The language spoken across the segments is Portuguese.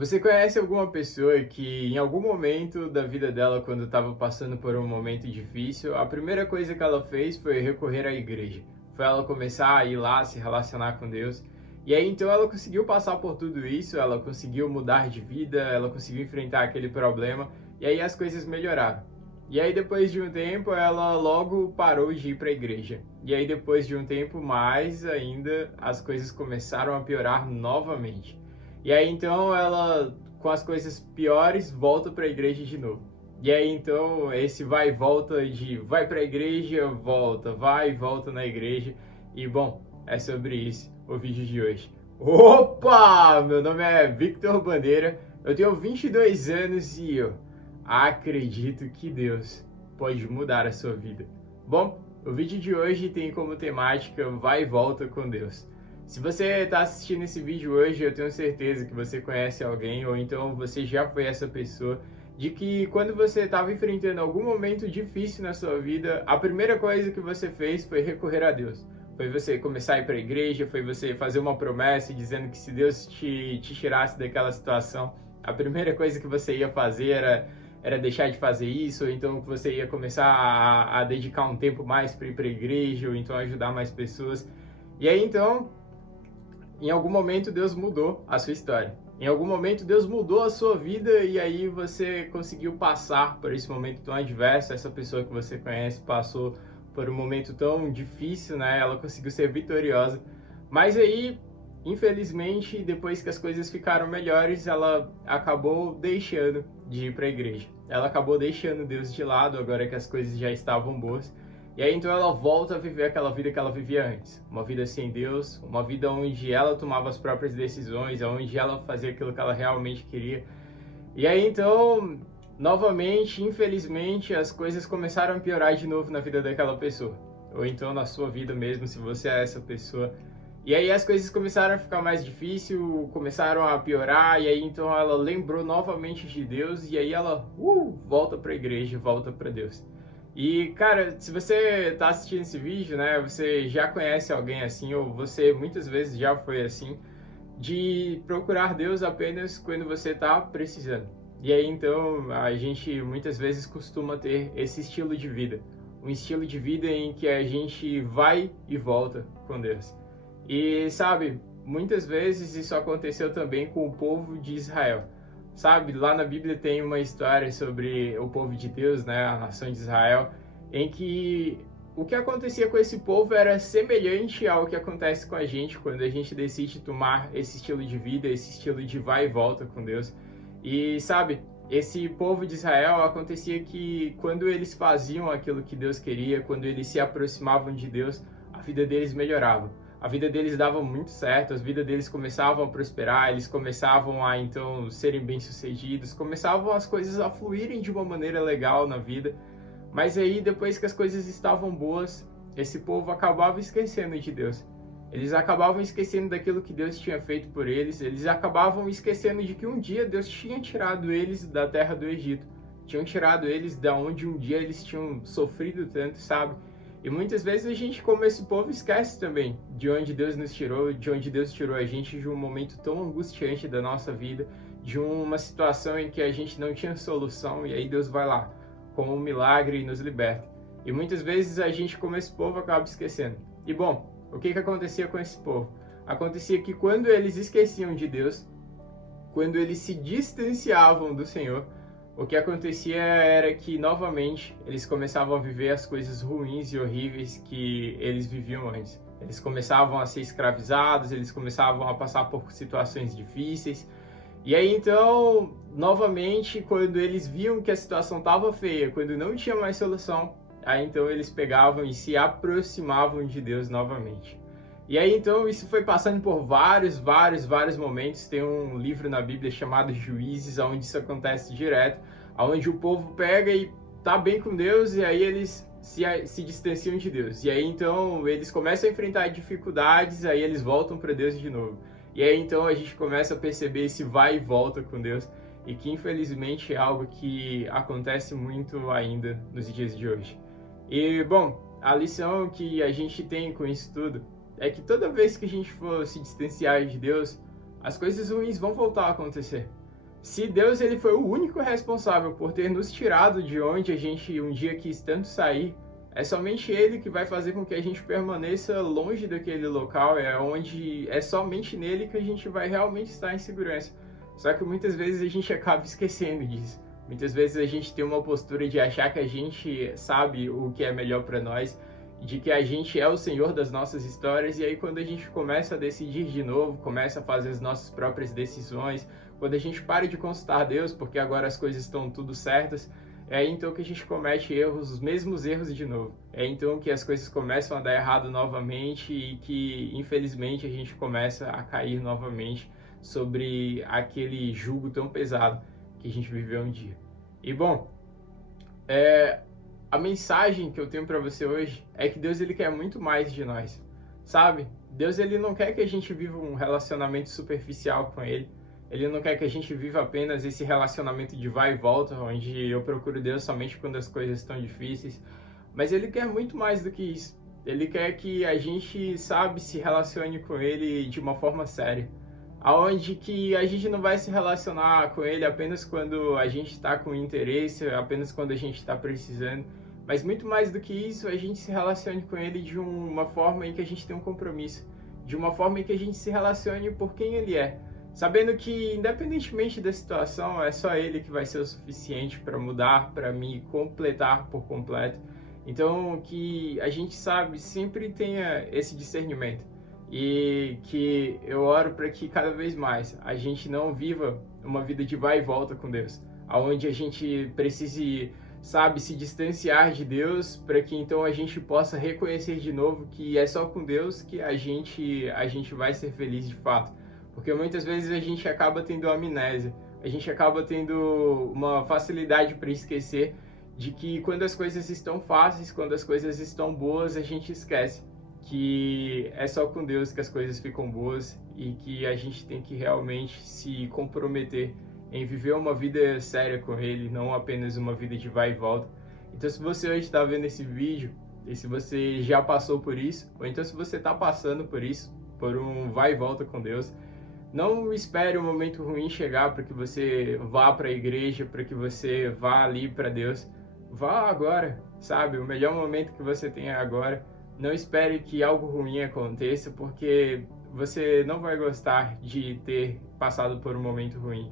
Você conhece alguma pessoa que em algum momento da vida dela, quando estava passando por um momento difícil, a primeira coisa que ela fez foi recorrer à igreja? Foi ela começar a ir lá se relacionar com Deus. E aí então ela conseguiu passar por tudo isso, ela conseguiu mudar de vida, ela conseguiu enfrentar aquele problema e aí as coisas melhoraram. E aí depois de um tempo ela logo parou de ir para a igreja. E aí depois de um tempo mais ainda as coisas começaram a piorar novamente. E aí então ela, com as coisas piores, volta para a igreja de novo. E aí então esse vai e volta de vai para a igreja, volta, vai e volta na igreja. E bom, é sobre isso o vídeo de hoje. Opa! Meu nome é Victor Bandeira, eu tenho 22 anos e eu acredito que Deus pode mudar a sua vida. Bom, o vídeo de hoje tem como temática vai e volta com Deus. Se você está assistindo esse vídeo hoje, eu tenho certeza que você conhece alguém, ou então você já foi essa pessoa, de que quando você estava enfrentando algum momento difícil na sua vida, a primeira coisa que você fez foi recorrer a Deus. Foi você começar a ir para a igreja, foi você fazer uma promessa dizendo que se Deus te tirasse daquela situação, a primeira coisa que você ia fazer era deixar de fazer isso, ou então que você ia começar a dedicar um tempo mais para ir para a igreja, ou então ajudar mais pessoas. E aí então em algum momento Deus mudou a sua história. Em algum momento Deus mudou a sua vida e aí você conseguiu passar por esse momento tão adverso. Essa pessoa que você conhece passou por um momento tão difícil, né? Ela conseguiu ser vitoriosa. Mas aí, infelizmente, depois que as coisas ficaram melhores, ela acabou deixando de ir para a igreja. Ela acabou deixando Deus de lado agora que as coisas já estavam boas. E aí então ela volta a viver aquela vida que ela vivia antes. Uma vida sem Deus, uma vida onde ela tomava as próprias decisões, onde ela fazia aquilo que ela realmente queria. E aí então, novamente, infelizmente, as coisas começaram a piorar de novo na vida daquela pessoa. Ou então na sua vida mesmo, se você é essa pessoa. E aí as coisas começaram a ficar mais difíceis, começaram a piorar, e aí então ela lembrou novamente de Deus, e aí ela volta para a igreja, volta para Deus. E, cara, se você tá assistindo esse vídeo, né, você já conhece alguém assim, ou você muitas vezes já foi assim, de procurar Deus apenas quando você tá precisando. E aí, então, a gente muitas vezes costuma ter esse estilo de vida. Um estilo de vida em que a gente vai e volta com Deus. E, sabe, muitas vezes isso aconteceu também com o povo de Israel. Sabe, lá na Bíblia tem uma história sobre o povo de Deus, né, a nação de Israel, em que o que acontecia com esse povo era semelhante ao que acontece com a gente quando a gente decide tomar esse estilo de vida, esse estilo de vai e volta com Deus. E sabe, esse povo de Israel acontecia que quando eles faziam aquilo que Deus queria, quando eles se aproximavam de Deus, a vida deles melhorava. A vida deles dava muito certo, as vidas deles começavam a prosperar, eles começavam a então serem bem-sucedidos, começavam as coisas a fluírem de uma maneira legal na vida. Mas aí depois que as coisas estavam boas, esse povo acabava esquecendo de Deus. Eles acabavam esquecendo daquilo que Deus tinha feito por eles, eles acabavam esquecendo de que um dia Deus tinha tirado eles da terra do Egito, tinham tirado eles da onde um dia eles tinham sofrido tanto, sabe? E muitas vezes a gente, como esse povo, esquece também de onde Deus nos tirou, de onde Deus tirou a gente de um momento tão angustiante da nossa vida, de uma situação em que a gente não tinha solução, e aí Deus vai lá, como um milagre, e nos liberta. E muitas vezes a gente, como esse povo, acaba esquecendo. E bom, o que acontecia com esse povo? Acontecia que quando eles esqueciam de Deus, quando eles se distanciavam do Senhor, o que acontecia era que, novamente, eles começavam a viver as coisas ruins e horríveis que eles viviam antes. Eles começavam a ser escravizados, eles começavam a passar por situações difíceis. E aí, então, novamente, quando eles viam que a situação estava feia, quando não tinha mais solução, aí então eles pegavam e se aproximavam de Deus novamente. E aí, então, isso foi passando por vários momentos. Tem um livro na Bíblia chamado Juízes, onde isso acontece direto, onde o povo pega e tá bem com Deus, e aí eles se distanciam de Deus. E aí, então, eles começam a enfrentar dificuldades, aí eles voltam para Deus de novo. E aí, então, a gente começa a perceber esse vai e volta com Deus, e que, infelizmente, é algo que acontece muito ainda nos dias de hoje. E, bom, a lição que a gente tem com isso tudo é que toda vez que a gente for se distanciar de Deus, as coisas ruins vão voltar a acontecer. Se Deus ele foi o único responsável por ter nos tirado de onde a gente um dia quis tanto sair, é somente Ele que vai fazer com que a gente permaneça longe daquele local, é somente nele que a gente vai realmente estar em segurança. Só que muitas vezes a gente acaba esquecendo disso. Muitas vezes a gente tem uma postura de achar que a gente sabe o que é melhor para nós, de que a gente é o senhor das nossas histórias, e aí quando a gente começa a decidir de novo, começa a fazer as nossas próprias decisões, quando a gente para de consultar Deus, porque agora as coisas estão tudo certas, é então que a gente comete erros, os mesmos erros de novo. É então que as coisas começam a dar errado novamente e que, infelizmente, a gente começa a cair novamente sobre aquele jugo tão pesado que a gente viveu um dia. E bom, a mensagem que eu tenho para você hoje é que Deus ele quer muito mais de nós, sabe? Deus ele não quer que a gente viva um relacionamento superficial com Ele. Ele não quer que a gente viva apenas esse relacionamento de vai e volta, onde eu procuro Deus somente quando as coisas estão difíceis. Mas Ele quer muito mais do que isso. Ele quer que a gente, sabe, se relacione com Ele de uma forma séria. Aonde que a gente não vai se relacionar com Ele apenas quando a gente está com interesse, apenas quando a gente está precisando. Mas muito mais do que isso, a gente se relacione com Ele de uma forma em que a gente tem um compromisso. De uma forma em que a gente se relacione por quem Ele é. Sabendo que, independentemente da situação, é só Ele que vai ser o suficiente para mudar, para me completar por completo. Então, que a gente, sabe, sempre tenha esse discernimento. E que eu oro para que cada vez mais a gente não viva uma vida de vai e volta com Deus. Onde a gente precise, sabe, se distanciar de Deus, para que então a gente possa reconhecer de novo que é só com Deus que a gente vai ser feliz de fato. Porque muitas vezes a gente acaba tendo amnésia, a gente acaba tendo uma facilidade para esquecer de que quando as coisas estão fáceis, quando as coisas estão boas, a gente esquece que é só com Deus que as coisas ficam boas e que a gente tem que realmente se comprometer em viver uma vida séria com Ele, não apenas uma vida de vai e volta. Então, se você hoje está vendo esse vídeo, e se você já passou por isso, ou então se você está passando por isso, por um vai e volta com Deus, não espere o momento ruim chegar para que você vá para a igreja, para que você vá ali para Deus. Vá agora, sabe? O melhor momento que você tem é agora. Não espere que algo ruim aconteça, porque você não vai gostar de ter passado por um momento ruim.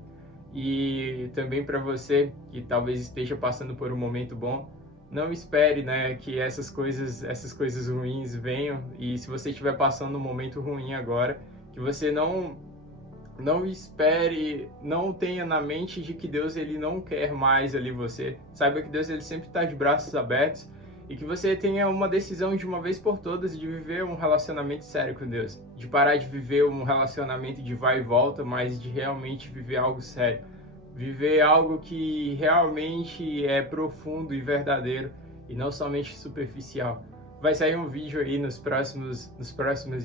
E também para você que talvez esteja passando por um momento bom, não espere, né, que essas coisas ruins venham. E se você estiver passando um momento ruim agora, que você não espere, não tenha na mente de que Deus ele não quer mais ali você. Saiba que Deus ele sempre está de braços abertos e que você tenha uma decisão de uma vez por todas de viver um relacionamento sério com Deus. De parar de viver um relacionamento de vai e volta, mas de realmente viver algo sério. Viver algo que realmente é profundo e verdadeiro e não somente superficial. Vai sair um vídeo aí nos próximos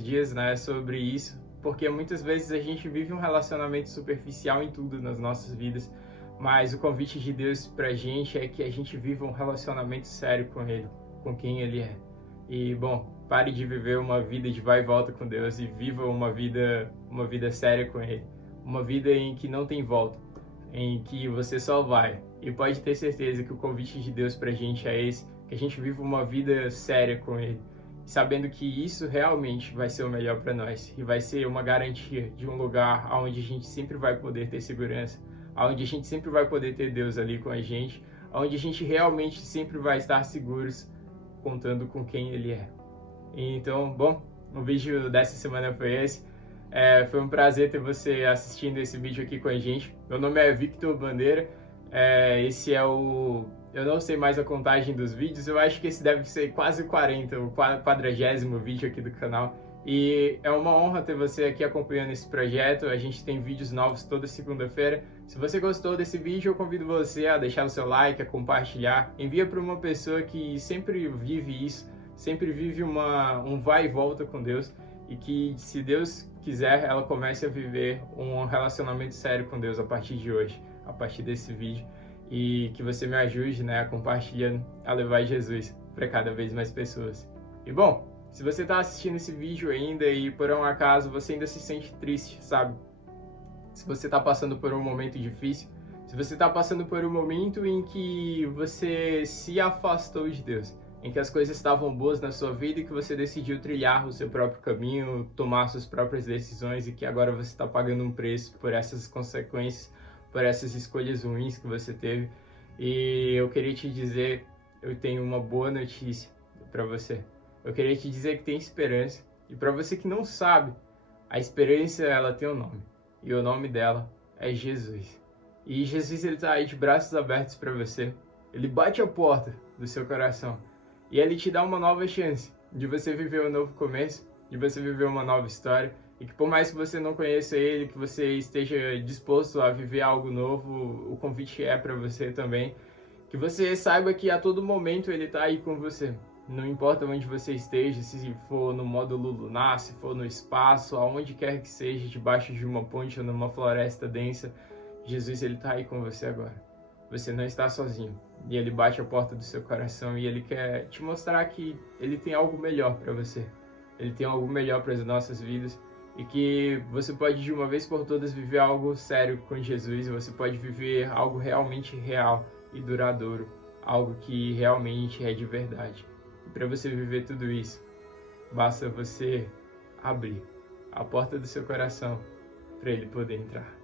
dias, né, sobre isso. Porque muitas vezes a gente vive um relacionamento superficial em tudo nas nossas vidas, mas o convite de Deus pra gente é que a gente viva um relacionamento sério com Ele, com quem Ele é. E, bom, pare de viver uma vida de vai e volta com Deus e viva uma vida séria com Ele. Uma vida em que não tem volta, em que você só vai. E pode ter certeza que o convite de Deus pra gente é esse, que a gente viva uma vida séria com Ele. Sabendo que isso realmente vai ser o melhor para nós e vai ser uma garantia de um lugar onde a gente sempre vai poder ter segurança, onde a gente sempre vai poder ter Deus ali com a gente, onde a gente realmente sempre vai estar seguros contando com quem Ele é. Então, bom, o vídeo dessa semana foi esse. Foi um prazer ter você assistindo esse vídeo aqui com a gente. Meu nome é Victor Bandeira. Esse é o... Eu não sei mais a contagem dos vídeos, eu acho que esse deve ser quase 40, o 40º vídeo aqui do canal. E é uma honra ter você aqui acompanhando esse projeto, a gente tem vídeos novos toda segunda-feira. Se você gostou desse vídeo, eu convido você a deixar o seu like, a compartilhar. Envia para uma pessoa que sempre vive isso, sempre vive um vai e volta com Deus. E que, se Deus quiser, ela comece a viver um relacionamento sério com Deus a partir de hoje, a partir desse vídeo. E que você me ajude, né, a compartilhando, a levar Jesus para cada vez mais pessoas. E bom, se você está assistindo esse vídeo ainda e por um acaso você ainda se sente triste, sabe? Se você está passando por um momento difícil, se você está passando por um momento em que você se afastou de Deus, em que as coisas estavam boas na sua vida e que você decidiu trilhar o seu próprio caminho, tomar suas próprias decisões e que agora você está pagando um preço por essas consequências, por essas escolhas ruins que você teve. E eu queria te dizer, eu tenho uma boa notícia para você. Eu queria te dizer que tem esperança. E para você que não sabe, a esperança ela tem um nome. E o nome dela é Jesus. E Jesus ele está aí de braços abertos para você. Ele bate a porta do seu coração. E ele te dá uma nova chance de você viver um novo começo, de você viver uma nova história. E que por mais que você não conheça ele, que você esteja disposto a viver algo novo, o convite é para você também. Que você saiba que a todo momento ele está aí com você. Não importa onde você esteja, se for no módulo lunar, se for no espaço, aonde quer que seja, debaixo de uma ponte ou numa floresta densa, Jesus ele está aí com você agora. Você não está sozinho. E ele bate a porta do seu coração e ele quer te mostrar que ele tem algo melhor para você. Ele tem algo melhor para as nossas vidas e que você pode de uma vez por todas viver algo sério com Jesus, você pode viver algo realmente real e duradouro, algo que realmente é de verdade. E para você viver tudo isso, basta você abrir a porta do seu coração para ele poder entrar.